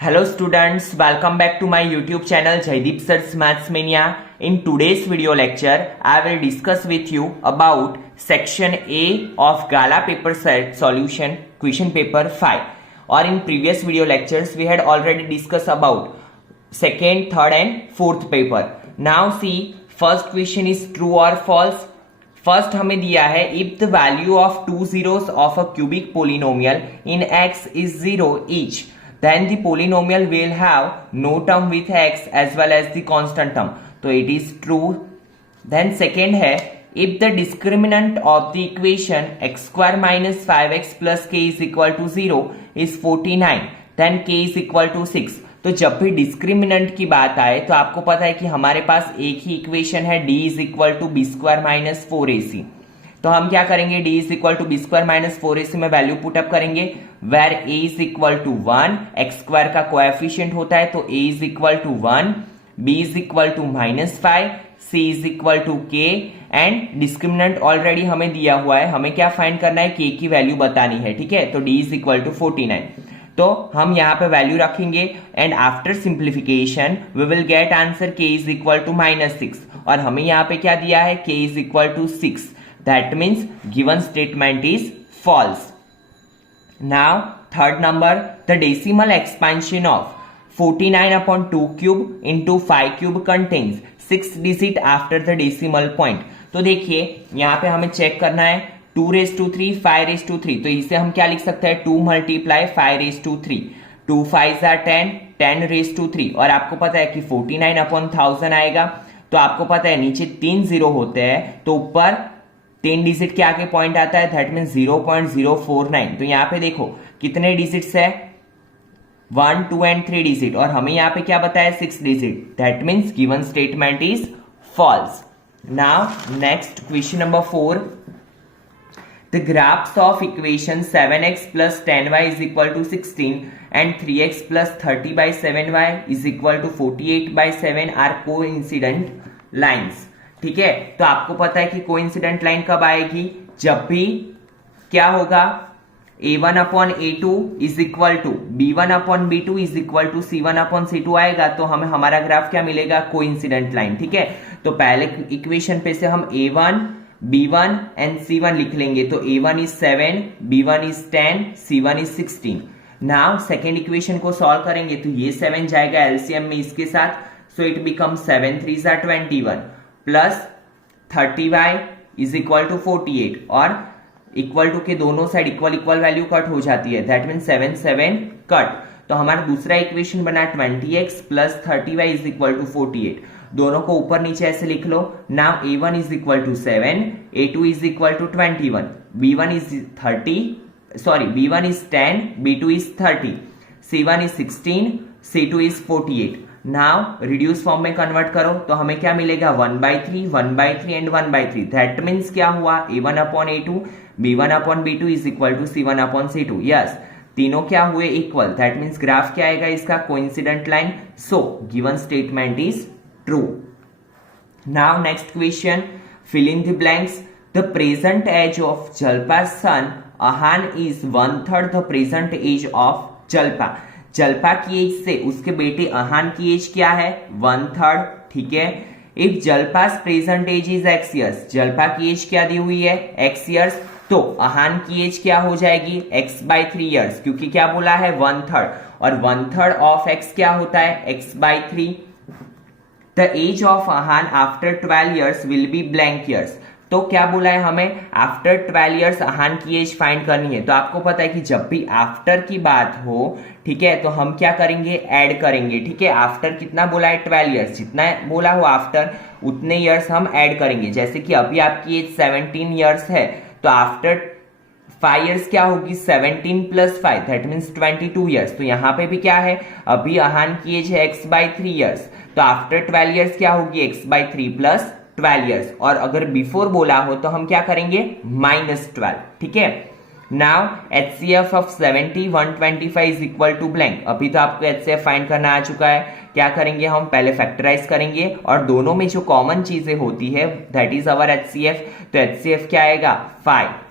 Hello students, welcome back to my YouTube channel Jaideep Sir's Maths Mania. In today's video lecture, I will discuss with you about section A of Gala paper set solution question paper 5. Or in previous video lectures, we had already discussed about second, third and fourth paper. Now see, first question is true or false. First हमें दिया है if the value of two zeros of a cubic polynomial in x is 0 each, then the polynomial will have no term with x as well as the constant term. तो it is true. Then second है if the discriminant of the equation x square minus 5x plus k is equal to 0 is 49, then k is equal to 6. तो जब भी discriminant की बात आए तो आपको पता है कि हमारे पास एक ही इक्वेशन है d is equal to b square minus 4ac. तो हम क्या करेंगे, d is equal to b square minus 4ac में वैल्यू पुटअप करेंगे where a is equal to 1, x square का कोएफिशिएंट होता है तो a is equal to 1, b is equal to -5, c is equal to k and discriminant already हमें दिया हुआ है, हमें क्या फाइंड करना है, k की वैल्यू बतानी है. ठीक है, तो d इज इक्वल टू 49. तो हम यहाँ पे वैल्यू रखेंगे and after simplification we will get answer k is equal to -6 और हमें यहाँ पे क्या दिया है, k is equal to 6. That means given statement is false. Now third number, the decimal expansion of 49 upon 2 cube into 5 cube contains 6 digit after the decimal point. तो देखिए यहाँ पे हमें चेक करना है 2^3, 5^3. तो इसे हम क्या लिख सकते हैं, 2 मल्टीप्लाई 5^3, 2 5 10, 10^3. और आपको पता है कि 49 upon 1000 आएगा. तो आपको पता है नीचे 3 जीरो होते हैं तो ऊपर 10 डिजिट के आगे पॉइंट आता है, दैट मीन 0.049. तो यहाँ पे देखो कितने डिजिट्स है, 1, 2 एंड 3 डिजिट और हमें यहाँ पे क्या बताया, 6 digit. That means given statement is false. Now next question number 4. The graphs of equation 7x plus 10y is equal to 16 and 3x plus 30 by 7y is equal to 48 by 7 are coincident lines. ठीक है, तो आपको पता है कि coincident line कब आएगी, जब भी क्या होगा, a1 upon a2 is equal to b1 upon b2 is equal to c1 upon c2 आएगा तो हमें हमारा ग्राफ क्या मिलेगा, कोइंसिडेंट लाइन. ठीक है, तो पहले इक्वेशन पे से हम a1, b1 एंड c1 लिख लेंगे. तो a1 is 7, b1 is 10, c1 is 16. Now second equation को सॉल्व करेंगे तो ये 7 जाएगा एलसीएम में इसके साथ, so it become 7 3 21 plus 30y is equal to 48 और इक्वल टू के दोनों side equal equal value cut हो जाती है, दैट मीन 7 7 कट. तो हमारा दूसरा इक्वेशन बना 20x plus 30y is equal to 48. दोनों को ऊपर नीचे ऐसे लिख लो. Now a1 is equal to 7, a2 is equal to 21, b1 is 10, b2 is 30, c1 is 16, c2 is 48. Now reduce form में कन्वर्ट करो तो हमें क्या मिलेगा, 1/3, 1/3 एंड 1/3. दैट मीन्स क्या हुआ, a1 upon a2, b1 upon b2 is equal to c1 upon c2. Yes, तीनों क्या हुए, इक्वल. दैट मीन्स ग्राफ क्या आएगा इसका, coincident line. So given statement is true. Now next question, fill in the blanks. The present age of Jalpa's son Ahan is 1/3 the present age of Jalpa. जल्पा की as से उसके बेटे अहान की age क्या है, 1/3. ठीक है, if Jalpa's present age is x years, Jalpa की एज क्या दी हुई है, x years, तो अहान की एज क्या हो जाएगी, x/3 years, क्योंकि क्या बोला है 1/3 और 1/3 ऑफ x क्या होता है, x/3. The age of Ahan after 12 years will be blank years. तो क्या बोला है हमें, आफ्टर 12 years अहान की एज फाइंड करनी है. तो आपको पता है कि जब भी आफ्टर की बात हो, ठीक है, तो हम क्या करेंगे, ऐड करेंगे. ठीक है, आफ्टर कितना बोला है, 12 years, जितना बोला हो आफ्टर उतने ईयर्स हम ऐड करेंगे. जैसे कि अभी आपकी एज 17 years है तो आफ्टर 5 years क्या होगी, 17 + 5 दैट मीन्स 22 years. तो यहाँ पे भी क्या है, अभी अहान की एज है x/3 years, तो आफ्टर 12 years क्या होगी, x/3 + 12 years. और अगर बिफोर बोला हो तो हम क्या करेंगे, -12. ठीक है, now HCF of 70 125 is equal to blank. अभी तो आपको HCF फाइंड करना आ चुका है. क्या करेंगे, हम पहले फैक्टराइज करेंगे और दोनों में जो कॉमन चीजें होती है दैट इज अवर HCF. तो HCF क्या आएगा, 5.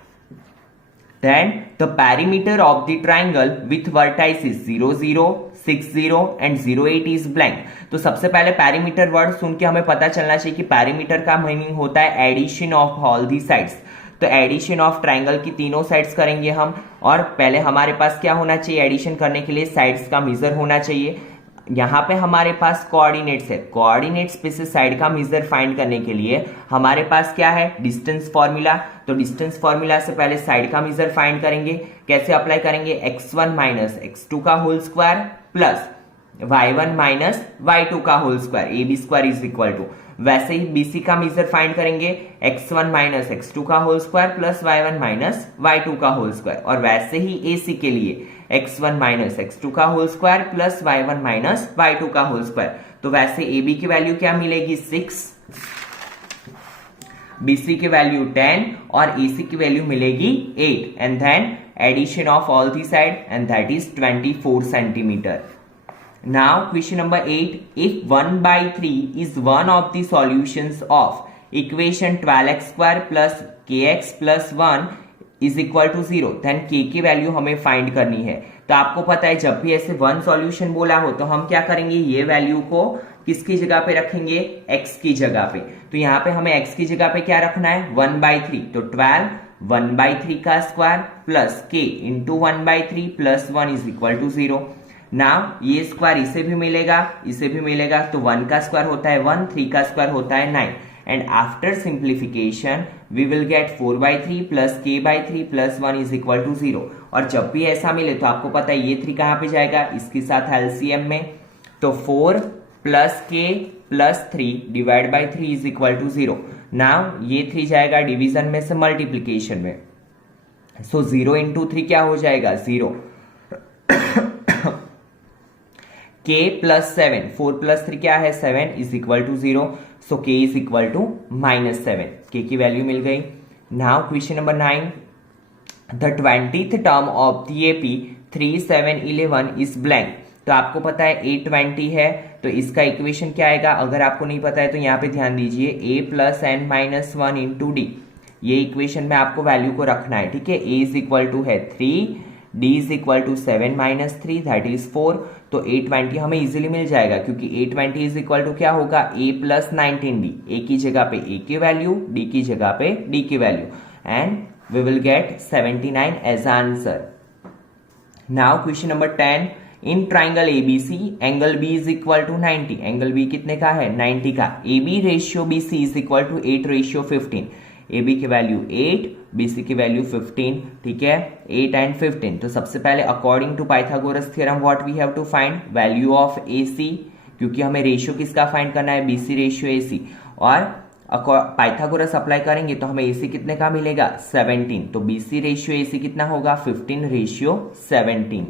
Then the perimeter of the triangle with vertices 0, 0, 60 and 08 is blank. तो सबसे पहले पैरीमीटर वर्ड सुन के हमें पता चलना चाहिए कि पैरीमीटर का मीनिंग होता है addition of all the sides. तो एडिशन ऑफ ट्राइंगल की तीनों साइड्स करेंगे हम, और पहले हमारे पास क्या होना चाहिए, एडिशन करने के लिए साइड्स का मेजर होना चाहिए। यहाँ पे हमारे पास कोऑर्डिनेट्स है, कोऑर्डिनेट्स पे से साइड का मेजर फाइंड करने के लिए हमारे पास क्या है, डिस्टेंस फॉर्मूला। तो डिस्टेंस फॉर्मूला से पहले साइड का मेजर फाइंड करेंगे। कैसे अप्लाई करेंगे, x1 माइनस x2 का whole square plus y1 minus y2 का whole square, ab square is equal to, वैसे ही BC का मेजर फाइंड करेंगे x1 माइनस x2 का whole square plus y1 minus y2 का होल स्क्वायर, और वैसे ही AC के लिए x1 माइनस x2 का whole square plus y1 minus y2 का होल स्क्वायर। तो वैसे AB की वैल्यू क्या मिलेगी, 6, BC की वैल्यू 10 और AC की वैल्यू मिलेगी 8, and then addition of all the side and that is 24 centimetre. Now question number 8, if 1 by 3 is one of the solutions of equation 12x square plus kx plus 1 is equal to 0, then k की value हमें find करनी है। तो आपको पता है जब भी ऐसे वन सॉल्यूशन बोला हो तो हम क्या करेंगे, ये वैल्यू को किसकी जगह पे रखेंगे, x की जगह पे। तो यहाँ पे हमें x की जगह पे क्या रखना है, 1 by 3, तो 12 1 by 3 का square plus k into 1 by 3 plus 1 is equal to 0। Now ये स्क्वायर इसे भी मिलेगा, इसे भी मिलेगा, तो 1 का स्क्वायर होता है 1, 3 का स्क्वायर होता है 9, and after simplification we will get 4 by 3 plus k by 3 plus 1 is equal to 0। और जब भी ऐसा मिले तो आपको पता है ये 3 कहाँ पे जाएगा, इसके साथ एलसीएम में, तो 4 plus k plus 3 divide by 3 is equal to 0। Now ये 3 जाएगा डिवीजन में से मल्टीप्लीकेशन में, सो 0 इंटू 3 क्या हो जाएगा, 0, k प्लस 7, 4 प्लस 3 क्या है, 7 is equal to 0, so k is equal to -7, k की वैल्यू मिल गई। Now question number 9, the 20th term of the AP 3, 7, 11 is blank. तो आपको पता है A20 है, तो इसका इक्वेशन क्या आएगा, अगर आपको नहीं पता है तो यहाँ पे ध्यान दीजिए, a plus n minus 1 into D, ये इक्वेशन में आपको वैल्यू को रखना है, ठीक है। a इज इक्वल टू है 3, d is equal to 7 minus 3 that is 4, तो A20 हमें इजीली मिल जाएगा क्योंकि A20 इज इक्वल टू क्या होगा, a प्लस 19d, a की जगह पे a की वैल्यू, d की जगह पे d की value, and we will get 79 as answer. Now question number 10, in triangle ABC angle B is equal to 90, angle B कितने का है, 90 का, AB ratio BC is equal to 8 ratio 15, AB की वैल्यू 8, BC की वैल्यू 15, ठीक है, 8 एंड 15। तो सबसे पहले according to Pythagoras theorem what we have to find, value of AC, क्योंकि हमें रेशियो किसका फाइंड करना है, BC रेशियो AC, और पाइथागोरस अप्लाई करेंगे तो हमें AC कितने का मिलेगा, 17, तो BC रेशियो AC कितना होगा, 15 ratio 17।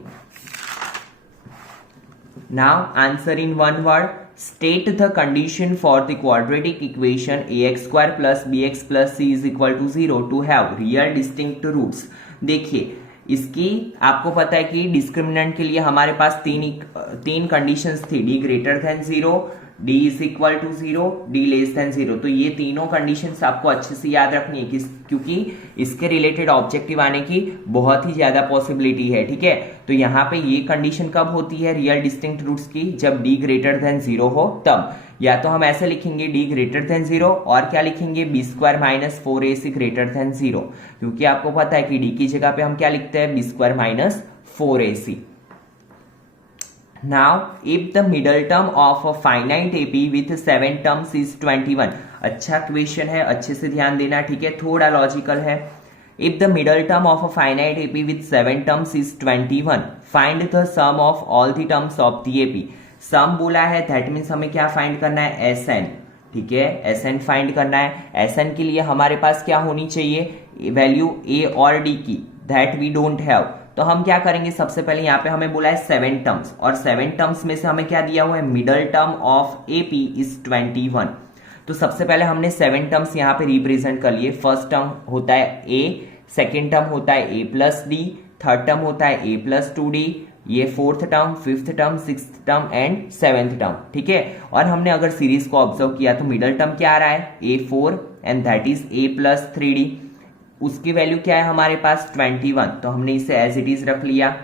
Now answer in one word, state the condition for the quadratic equation ax square plus bx plus c is equal to 0 to have real distinct roots। देखिए इसकी आपको पता है कि डिस्क्रिमिनेंट के लिए हमारे पास तीन कंडीशंस थी, d greater than 0, d is equal to 0, d less than 0। तो ये तीनों कंडीशंस आपको अच्छे से याद रखनी है क्योंकि इसके रिलेटेड ऑब्जेक्टिव आने की बहुत ही ज्यादा पॉसिबिलिटी है, ठीक है। तो यहाँ पे ये कंडीशन कब होती है रियल डिस्टिंक्ट रूट्स की, जब d ग्रेटर देन 0 हो तब। या तो हम ऐसे लिखेंगे d ग्रेटर देन 0, और क्या लिखेंगे, b square minus 4ac greater than 0, क्योंकि आपको पता है कि d की जगह पे हम क्या लिखते हैं, b square minus 4ac। Now, if the middle term of a finite AP with 7 terms is 21, अच्छा क्वेश्चन है, अच्छे से ध्यान देना, ठीक है, थोड़ा लॉजिकल है। If the middle term of a finite AP with 7 terms is 21, find the sum of all the terms of the AP। सम बोला है, दैट मीन्स हमें क्या फाइंड करना है, SN, ठीक है, SN फाइंड करना है। SN के लिए हमारे पास क्या होनी चाहिए, वैल्यू A और D की, दैट वी डोंट हैव। तो हम क्या करेंगे, सबसे पहले यहाँ पे हमें बोला है 7 टर्म्स, और 7 टर्म्स में से हमें क्या दिया हुआ है, middle term of AP is 21। तो सबसे पहले हमने 7 टर्म्स यहाँ पे रिप्रेजेंट कर लिए। फर्स्ट टर्म होता है A, सेकेंड टर्म होता है A plus D, third term होता है A प्लस 2D, ये fourth term, fifth term, sixth term and seventh term, ठीक है। और हमने अगर सीरीज को ऑब्जर्व किया तो मिडल टर्म क्या आ रहा है, A4 and that is A plus 3D, उसकी वैल्यू क्या है हमारे पास 21, तो हमने इसे एज इट इज रख लिया।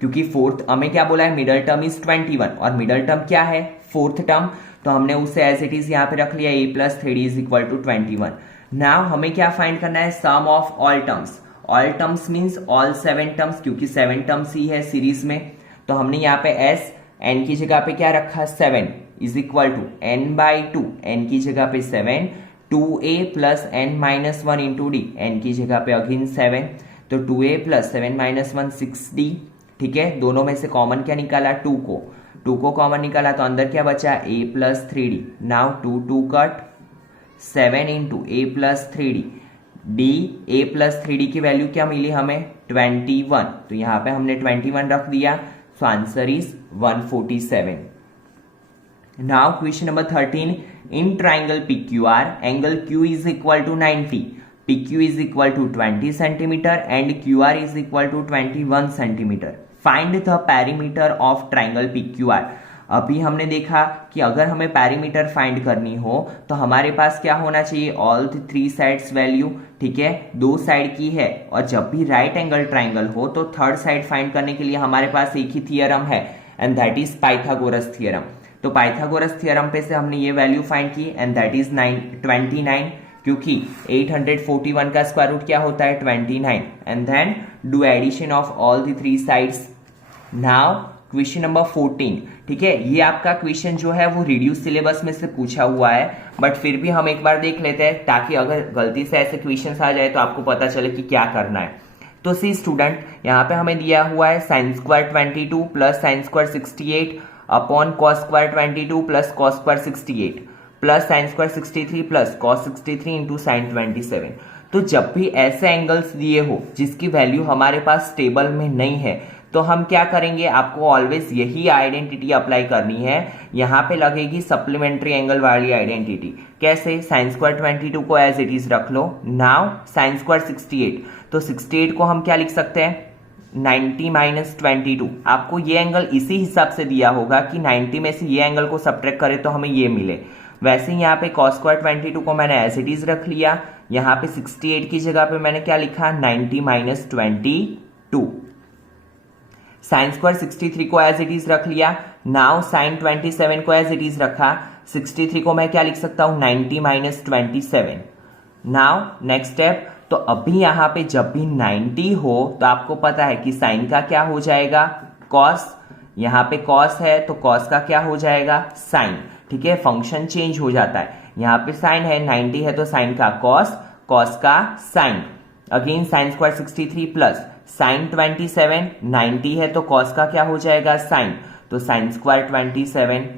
क्योंकि फोर्थ हमें क्या बोला है, मिडल टर्म इज 21 और मिडल टर्म क्या है, फोर्थ टर्म, तो हमने उसे एज इट इज यहाँ पे रख लिया a plus 3d is equal to 21। Now हमें क्या फाइंड करना है, sum of all terms. All terms means all 7 terms, क्योंकि 7 टर्म्स ही है सीरीज में, तो हमने यहाँ पे s n की जगह पे क्या रखा, 7 is equal to n/2, n की जगह पे 7, 2a plus n minus 1 into D, n की जगह पे अगेन 7, तो 2a प्लस 7 माइनस 1 6d। ठीक है, दोनों में से कॉमन क्या निकाला, 2 को कॉमन निकाला, तो अंदर क्या बचा, a plus 3d। Now 2 cut, 7 into a plus 3d, d a plus 3d की वैल्यू क्या मिली हमें, 21, तो यहाँ पे हमने 21 रख दिया, so answer is 147। Now question number 13, in triangle PQR angle Q is equal to 90, PQ is equal to 20 centimetre and QR is equal to 21 centimetre. Find the perimeter of triangle PQR। अभी हमने देखा कि अगर हमें perimeter find करनी हो तो हमारे पास क्या होना चाहिए, ऑल 3 साइड्स वैल्यू। ठीक है, 2 साइड की है, और जब भी राइट एंगल ट्राइंगल हो तो थर्ड साइड फाइंड करने के लिए हमारे पास एक ही थियरम है, and that is Pythagoras theorem. तो पाइथागोरस थियरम पे से हमने ये वैल्यू फाइंड की, एंड दैट इज 29, क्योंकि 841 का स्क्वायर रूट क्या होता है, 29, and then do addition of all the 3 sides. Now question number 14। ठीक है, ये आपका क्वेश्चन जो है वो रिड्यूस सिलेबस में से पूछा हुआ है, बट फिर भी हम एक बार देख लेते हैं ताकि अगर गलती से ऐसे क्वेश्चंस आ जाए तो आपको पता चले कि क्या करना है। तो सी स्टूडेंट, यहाँ पे हमें दिया हुआ है sine square 22 plus sine square 68 upon cos square 22 plus cos square 68 plus sign square 63 plus cos 63 into sine 27। तो जब भी ऐसे एंगल्स दिए हो जिसकी वैल्यू हमारे पास टेबल में नहीं है, तो हम क्या करेंगे, आपको ऑलवेज यही आइडेंटिटी अप्लाई करनी है। यहाँ पे लगेगी सप्लीमेंट्री एंगल वाली आइडेंटिटी। कैसे, साइन स्क्वायर 22 को एज इट इज रख लो। नाउ साइन स्क्वायर 68, तो 68 को हम क्या लिख सकते हैं, 90 माइनस 22। आपको ये एंगल इसी हिसाब से दिया होगा कि 90 में से ये एंगल को सब्ट्रैक्ट करें तो हमें ये मिले। वैसे ही यहाँ पे cos स्क्वायर 22 को मैंने एज इट इज रख लिया, यहाँ पे 68 की जगह पे मैंने क्या लिखा, 90 माइनस 22। साइन स्क्वायर 63 को एज इट इज रख लिया। नाउ साइन 27 को एज इट इज रखा, 63 को मैं क्या लिख सकता हूं, 90 माइनस 27। नाउ नेक्स्ट स्टेप, तो अभी यहाँ पे जब भी 90 हो तो आपको पता है कि साइन का क्या हो जाएगा, कॉस। यहाँ पे कॉस है तो कॉस का क्या हो जाएगा, साइन। ठीक है, फंक्शन चेंज हो जाता है। यहाँ पे साइन है, 90 है तो साइन का कॉस, कॉस का sine. Again sine square 63 plus sine 27, 90 है तो कॉस का क्या हो जाएगा, साइन, तो sine square 27।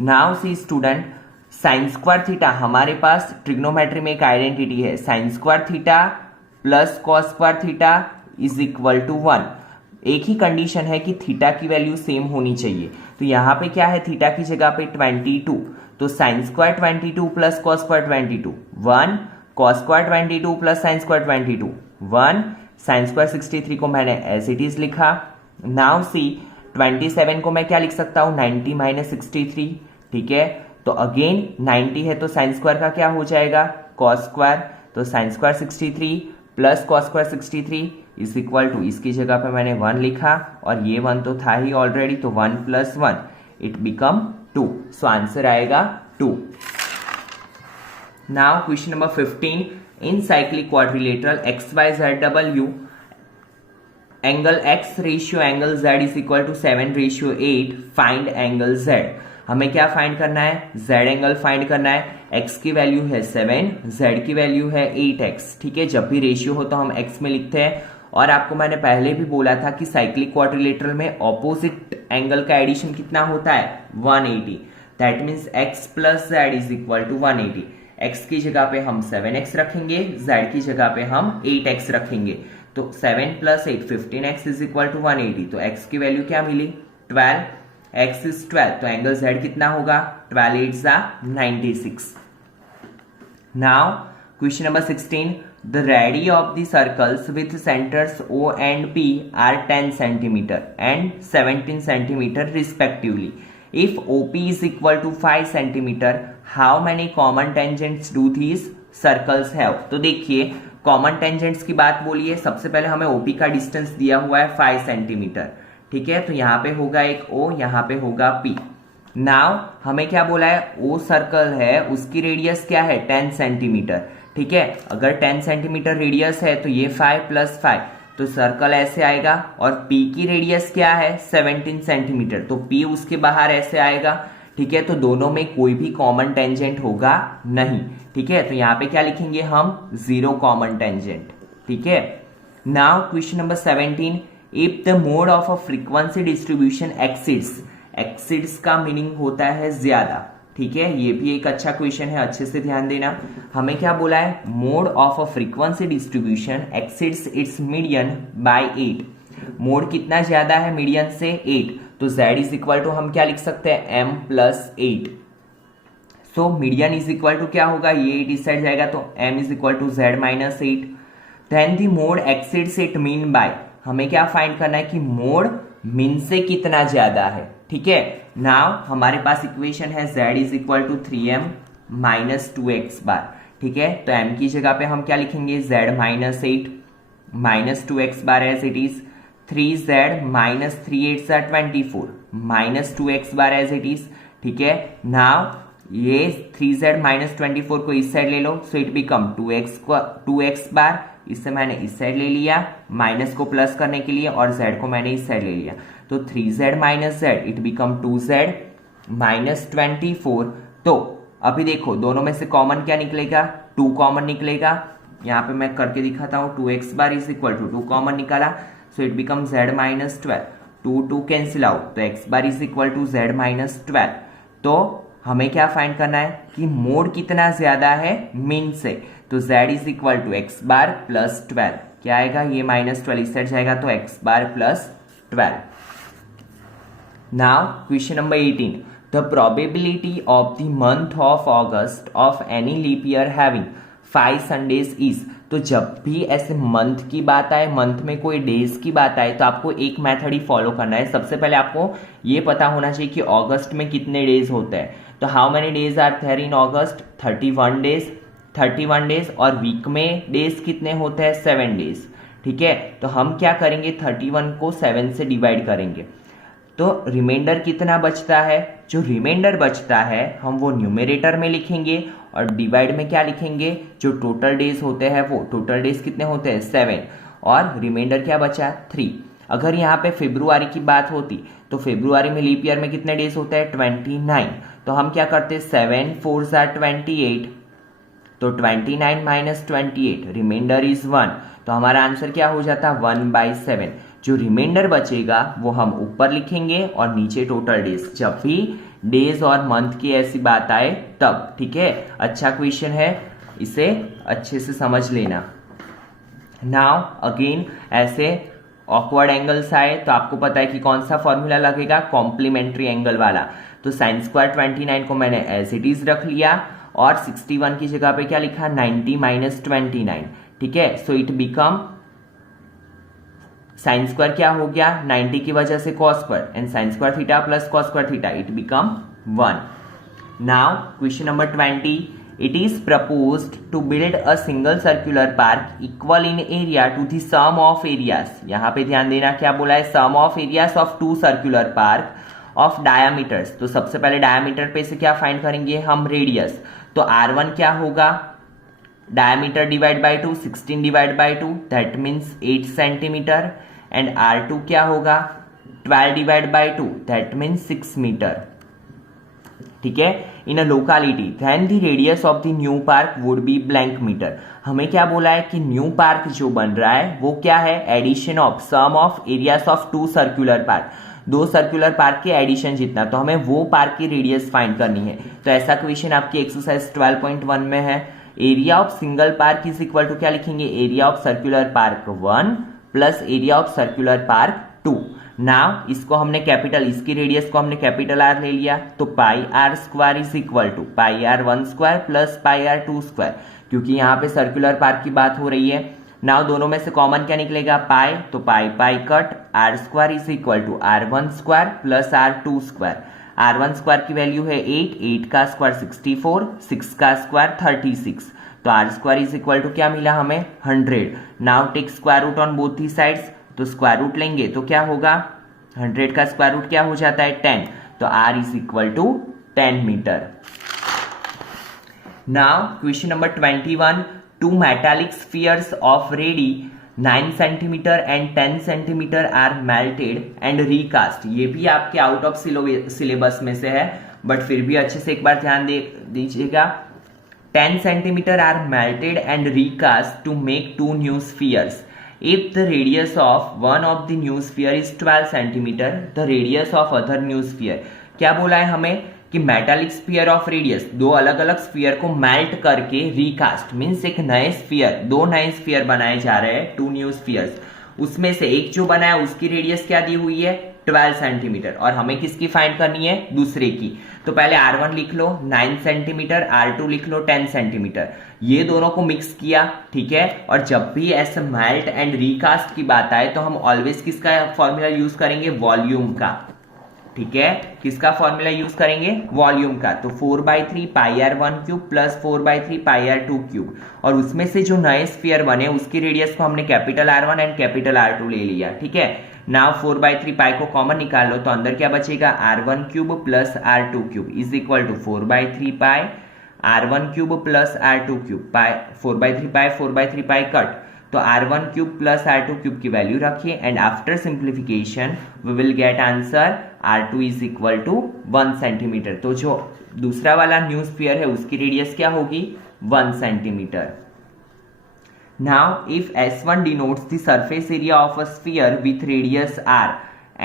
Now see student, sine square theta हमारे पास ट्रिग्नोमेट्री में एक आइडेंटिटी है, sine square theta plus cos square theta is equal to 1। एक ही कंडीशन है कि थीटा की वैल्यू सेम होनी चाहिए। तो यहाँ पे क्या है, थीटा की जगह पे 22, तो sine square 22 plus cos square 22 1, cos square 22 plus sine square 22 1, sign square 63 को मैंने एज इट इज लिखा। नाउ सी 27 को मैं क्या लिख सकता हूं, 90 माइनस 63। ठीक है, तो अगेन 90 है तो साइन स्क्वायर का क्या हो जाएगा, कॉस स्क्वायर, तो sine square 63 plus cos square 63 is equal to, इसकी जगह पे मैंने 1 लिखा और ये 1 तो था ही ऑलरेडी, तो 1 प्लस 1 इट बिकम 2। सो आंसर आएगा 2। Now question number 15, in cyclic quadrilateral XYZW angle x ratio angle z is equal to 7:8, find angle z। हमें क्या फाइंड करना है, z एंगल फाइंड करना है। x की वैल्यू है 7, z की वैल्यू है 8x। ठीक है, जब भी रेशियो हो तो हम x में लिखते हैं। और आपको मैंने पहले भी बोला था कि साइक्लिक क्वाड्रिलेटरल में ऑपोजिट एंगल का एडिशन कितना होता है, 180। दैट मीन्स x प्लस z is equal to 180। x की जगह पे हम 7x रखेंगे, z की जगह पे हम 8x रखेंगे, तो 7 plus 8 15x is equal to 180। तो x की वैल्यू क्या मिली, 12, x इज 12, तो एंगल z कितना होगा, 12 8 96। Now question number 16, the radii of the circles with centres O and P are 10 centimetre and 17 centimetre respectively. If OP is equal to 5 centimetre, how many common tangents do these circles have? तो देखिए, common tangents की बात बोलिए। सबसे पहले हमें OP का distance दिया हुआ है 5 सेंटीमीटर। ठीक है, तो यहाँ पे होगा एक O, यहाँ पे होगा P। नाउ हमें क्या बोला है, O सर्कल है, उसकी रेडियस क्या है 10 सेंटीमीटर। ठीक है, अगर 10 सेंटीमीटर रेडियस है तो ये 5 + 5, तो सर्कल ऐसे आएगा। और P की रेडियस क्या है 17 सेंटीमीटर, तो P उसके बाहर ऐसे आएगा। ठीक है, तो दोनों में कोई भी कॉमन टेंजेंट होगा नहीं। ठीक है, तो यहाँ पे क्या लिखेंगे हम, 0 कॉमन टेंजेंट। ठीक है, now question number 17, if the mode of a frequency distribution exceeds का मीनिंग होता है ज्यादा। ठीक है, ये भी एक अच्छा क्वेश्चन है, अच्छे से ध्यान देना। हमें क्या बोला है, mode of a frequency distribution exceeds its median by 8। Mode कितना ज्यादा है मीडियन से, 8, तो z इज इक्वल टू हम क्या लिख सकते हैं, m + 8। So median is equal to क्या होगा, ये 8 इस साइड जाएगा तो m is equal to z - 8। Then the mode exceeds it mean by, हमें क्या फाइंड करना है कि मोड मीन से कितना ज्यादा है। ठीक है, नाउ हमारे पास इक्वेशन है z is equal to 3m - 2x bar. ठीक है, तो m की जगह पे हम क्या लिखेंगे, z - 8 - 2x bar as it is, 3z - 3 8 24 - 2x bar as it is. ठीक है, नाउ ये 3z - 24 को इस साइड ले लो, सो इट बिकम 2x बार। इससे मैंने इस साइड ले लिया माइनस को प्लस करने के लिए, और z को मैंने इस साइड ले लिया, तो 3z - z it become 2z - 24। तो अभी देखो दोनों में से कॉमन क्या निकलेगा, 2 कॉमन निकलेगा। यहाँ पे मैं करके दिखाता हूँ, 2x bar is equal to 2 common निकाला, so it become z - 12, 2 cancel out, तो x bar is equal to z - 12। तो हमें क्या फाइंड करना है कि मोड कितना ज्यादा है मीन से, तो z is equal to x bar + 12, क्या आएगा, ये -12 इस साइड जाएगा तो x bar + 12। Now question number 18, the probability of the month of August of any leap year having 5 Sundays is. तो जब भी ऐसे मंथ की बात आए, मंथ में कोई डेज की बात आए, तो आपको एक मेथड ही फॉलो करना है। सबसे पहले आपको ये पता होना चाहिए कि अगस्त में कितने डेज होते हैं। तो how many days are there in August, 31 days, और वीक में डेज कितने होते हैं, 7 डेज। ठीक है, तो हम क्या करेंगे, 31 को 7 से डिवाइड करेंगे, तो रिमाइंडर कितना बचता है, जो रिमाइंडर बचता है हम वो न्यूमरेटर में लिखेंगे, और डिवाइड में क्या लिखेंगे, जो टोटल डेज होते हैं, वो टोटल डेज कितने होते हैं 7, और रिमाइंडर क्या बचा 3। अगर यहाँ पे फेब्रुआरी की बात होती तो फेब्रुआरी में लीप ईयर में कितने डेज होते हैं 29, तो हम क्या करते 7 4 28, तो 29 - 28, रिमाइंडर इज 1, तो हमारा आंसर क्या हो जाता 1/7। जो रिमाइंडर बचेगा वो हम ऊपर लिखेंगे और नीचे टोटल डेज, जब भी डेज और मंथ की ऐसी बात आए तब। ठीक है, अच्छा क्वेश्चन है, इसे अच्छे से समझ लेना। नाउ अगेन ऐसे ऑकवर्ड एंगल्स आए तो आपको पता है कि कौन सा फॉर्मूला लगेगा, कॉम्प्लीमेंट्री एंगल वाला। तो sin² 29 को मैंने एज इट इज रख लिया, और 61 की जगह पे क्या लिखा 90 - 29। ठीक है, सो इट बिकम sin² क्या हो गया 90 की वजह से cos², and sin² theta plus cos² theta, it become 1। Now question number 20, it is proposed to build a single circular park equal in area to the sum of areas। यहाँ पे ध्यान देना क्या बोला है, sum of areas of 2 circular park of diameters। तो सबसे पहले डायमीटर पे से क्या फाइंड करेंगे हम, रेडियस। तो R1 क्या होगा, diameter divide by 2, 16 divide by 2, that means 8 centimetre, and R2 क्या होगा 12 divide by 2, that means 6 metre. ठीक है, in a locality then the radius of the new park would be blank metre. हमें क्या बोला है कि न्यू पार्क जो बन रहा है वो क्या है, addition of sum of areas of 2 circular park, 2 circular park के एडिशन जितना, तो हमें वो पार्क की रेडियस फाइंड करनी है। तो ऐसा क्वेश्चन आपकी एक्सरसाइज 12.1 में है। Area of single park is equal to क्या लिखेंगे, area of circular park 1 plus area of circular park 2। Now इसको हमने कैपिटल, इसकी रेडियस को हमने कैपिटल आर ले लिया, तो πr² is equal to πr1² plus πr2², क्योंकि यहाँ पे सर्कुलर पार्क की बात हो रही है। नाउ दोनों में से कॉमन क्या निकलेगा, पाई, तो pi cut, r² is equal to r1² plus r2²। r1² की वैल्यू है 8, 8 का स्क्वायर 64, 6 का स्क्वायर 36, तो r² इज इक्वल टू क्या मिला हमें 100। Now take square root on both the sides, तो स्क्वायर रूट लेंगे तो क्या होगा 100 का स्क्वायर रूट क्या हो जाता है 10, तो r is equal to 10 metre. Now question number 21, two metallic spheres of radii 9 centimetre and 10 centimetre are melted and recast. ये भी आपके आउट ऑफ सिलेबस में से है, बट फिर भी अच्छे से एक बार ध्यान दीजिएगा। 10 centimetre are melted and recast to make 2 new spheres. If the radius of one of the new sphere is 12 centimeter, the radius of other new sphere। क्या बोला है हमें कि मेटालिक स्फीयर ऑफ रेडियस, दो अलग अलग स्फीयर को melt करके रीकास्ट मीन्स एक नए स्फीयर, दो नए स्फीयर बनाए जा रहे हैं, 2 न्यू स्फीयर्स। उसमें से एक जो बना है उसकी रेडियस क्या दी हुई है 12 सेंटीमीटर, और हमें किसकी फाइंड करनी है दूसरे की। तो पहले R1 लिख लो 9 सेंटीमीटर, R2 लिख लो 10 सेंटीमीटर, ये दोनों को मिक्स किया, ठीक है। और जब भी ऐसे मेल्ट एंड रीकास्ट की बात आए तो हम ऑलवेज किसका फॉर्मूला यूज करेंगे वॉल्यूम का, ठीक है। किसका फॉर्मूला यूज करेंगे वॉल्यूम का। तो 4/3 पाई r1 क्यूब प्लस 4/3 पाई r2 क्यूब, और उसमें से जो नए स्फीयर बने उसकी रेडियस को हमने capital R1 and capital R2 ले लिया, ठीक है। नाउ 4/3 पाई को कॉमन निकाल लो, तो अंदर क्या बचेगा R1 cube plus R2 cube is equal to 4/3 pi R1 cube plus R2 cube. Pi 4/3 pi cut, तो R1 cube plus R2 cube की वैल्यू रखिए and after simplification we will get answer R2 is equal to 1 centimetre. तो जो दूसरा वाला new sphere है उसकी radius क्या होगी 1 centimetre. Now if S1 denotes the surface area of a sphere with radius r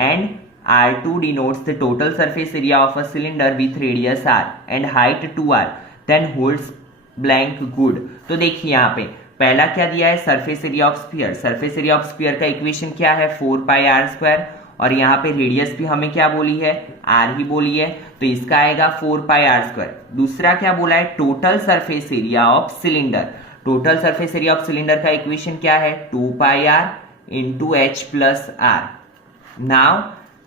and R2 denotes the total surface area of a cylinder with radius r and height 2r, then holds blank good। तो देखिए यहाँ पे पहला क्या दिया है surface area of sphere. Surface area of sphere का equation क्या है 4 पाई r स्क्वायर, और यहाँ पे रेडियस भी हमें क्या बोली है r ही बोली है, तो इसका आएगा 4 पाई r स्क्वायर। दूसरा क्या बोला है total surface area of cylinder. Total surface area of cylinder का इक्वेशन क्या है 2 पाई r into H plus r। Now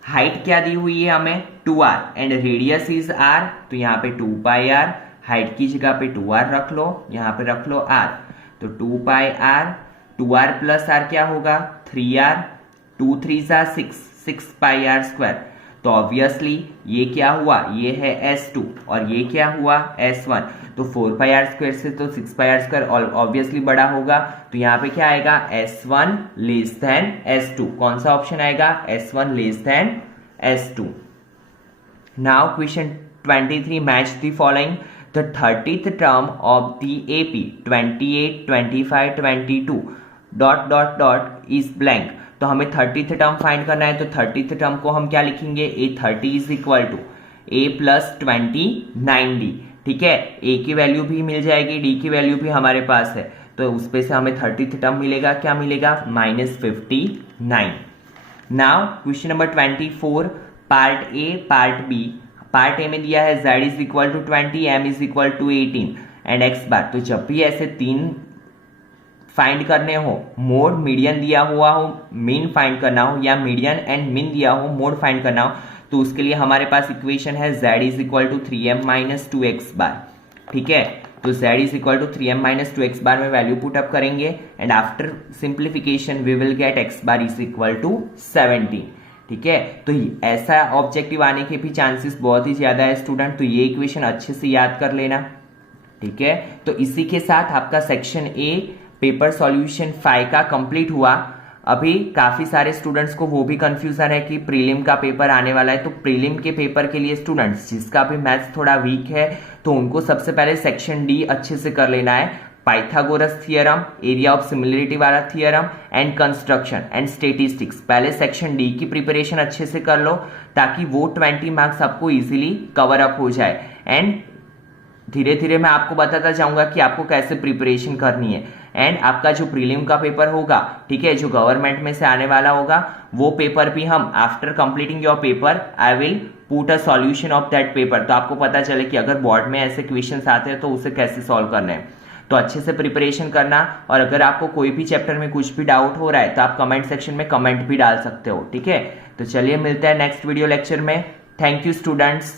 height क्या दी हुई है हमें 2r and radius is r, तो यहाँ पे 2 पाई r, हाइट की जगह पे 2r रख लो, यहाँ पे रख लो r, तो 2 पाई r, 2r प्लस r क्या होगा 3r, 2 3 6 पाई r स्क्वायर। तो ऑब्वियसली ये क्या हुआ ये है S2 और ये क्या हुआ S1, तो 4 पाई r स्क्वायर से तो 6 पाई r स्क्वायर ऑब्वियसली बड़ा होगा, तो यहाँ पे क्या आएगा S1 लेस देन S2। कौन सा ऑप्शन आएगा S1 less than S2। Now question 23, match the following. The 30th term of the AP 28, 25, 22 ... is blank। तो हमें 30th टर्म फाइंड करना है, तो 30th टर्म को हम क्या लिखेंगे A30 is equal to A plus 29D, ठीक है। A की वैल्यू भी मिल जाएगी, D की वैल्यू भी हमारे पास है, तो उस पे से हमें 30th टर्म मिलेगा, क्या मिलेगा -59। Now question number 24, part A part B. Part A में दिया है z is equal to 20, m is equal to 18 and x bar. तो जब भी ऐसे तीन फाइंड करने हो, मोड मीडियन दिया हुआ हो मीन फाइंड करना हो, या मीडियन एंड मीन दिया हो मोड फाइंड करना हो, तो उसके लिए हमारे पास इक्वेशन है z is equal to 3m minus 2x bar, ठीक है। तो z is equal to 3m minus 2x bar में वैल्यू पुट अप करेंगे and after simplification we will get x bar is equal to 17, ठीक है। तो ऐसा ऑब्जेक्टिव आने के भी चांसेस बहुत ही ज्यादा है स्टूडेंट, तो ये इक्वेशन अच्छे से याद कर लेना, ठीक है। तो इसी के साथ आपका सेक्शन ए पेपर सॉल्यूशन 5 का कंप्लीट हुआ। अभी काफी सारे स्टूडेंट्स को वो भी कंफ्यूजन है कि प्रीलिम का पेपर आने वाला है, तो प्रीलिम के पेपर के लिए स्टूडेंट्स जिसका भी मैथ्स थोड़ा वीक है तो उनको सबसे पहले सेक्शन डी अच्छे से कर लेना है। Pythagoras theorem, area of similarity वाला theorem and construction and statistics, पहले सेक्शन डी की प्रिपरेशन अच्छे से कर लो ताकि वो 20 मार्क्स आपको इजीली कवर अप हो जाए। एंड धीरे धीरे मैं आपको बताता जाऊंगा कि आपको कैसे प्रिपरेशन करनी है। एंड आपका जो प्रीलिम का पेपर होगा, ठीक है, जो गवर्नमेंट में से आने वाला होगा, वो पेपर भी हम after completing your paper I will put a solution of that paper, तो आपको पता चले कि अगर बोर्ड में ऐसे क्वेश्चंस आते हैं तो उसे कैसे सॉल्व करना है। तो अच्छे से प्रिपरेशन करना, और अगर आपको कोई भी चैप्टर में कुछ भी डाउट हो रहा है तो आप कमेंट सेक्शन में कमेंट भी डाल सकते हो, ठीक है। तो चलिए मिलते हैं नेक्स्ट वीडियो लेक्चर में। Thank you students.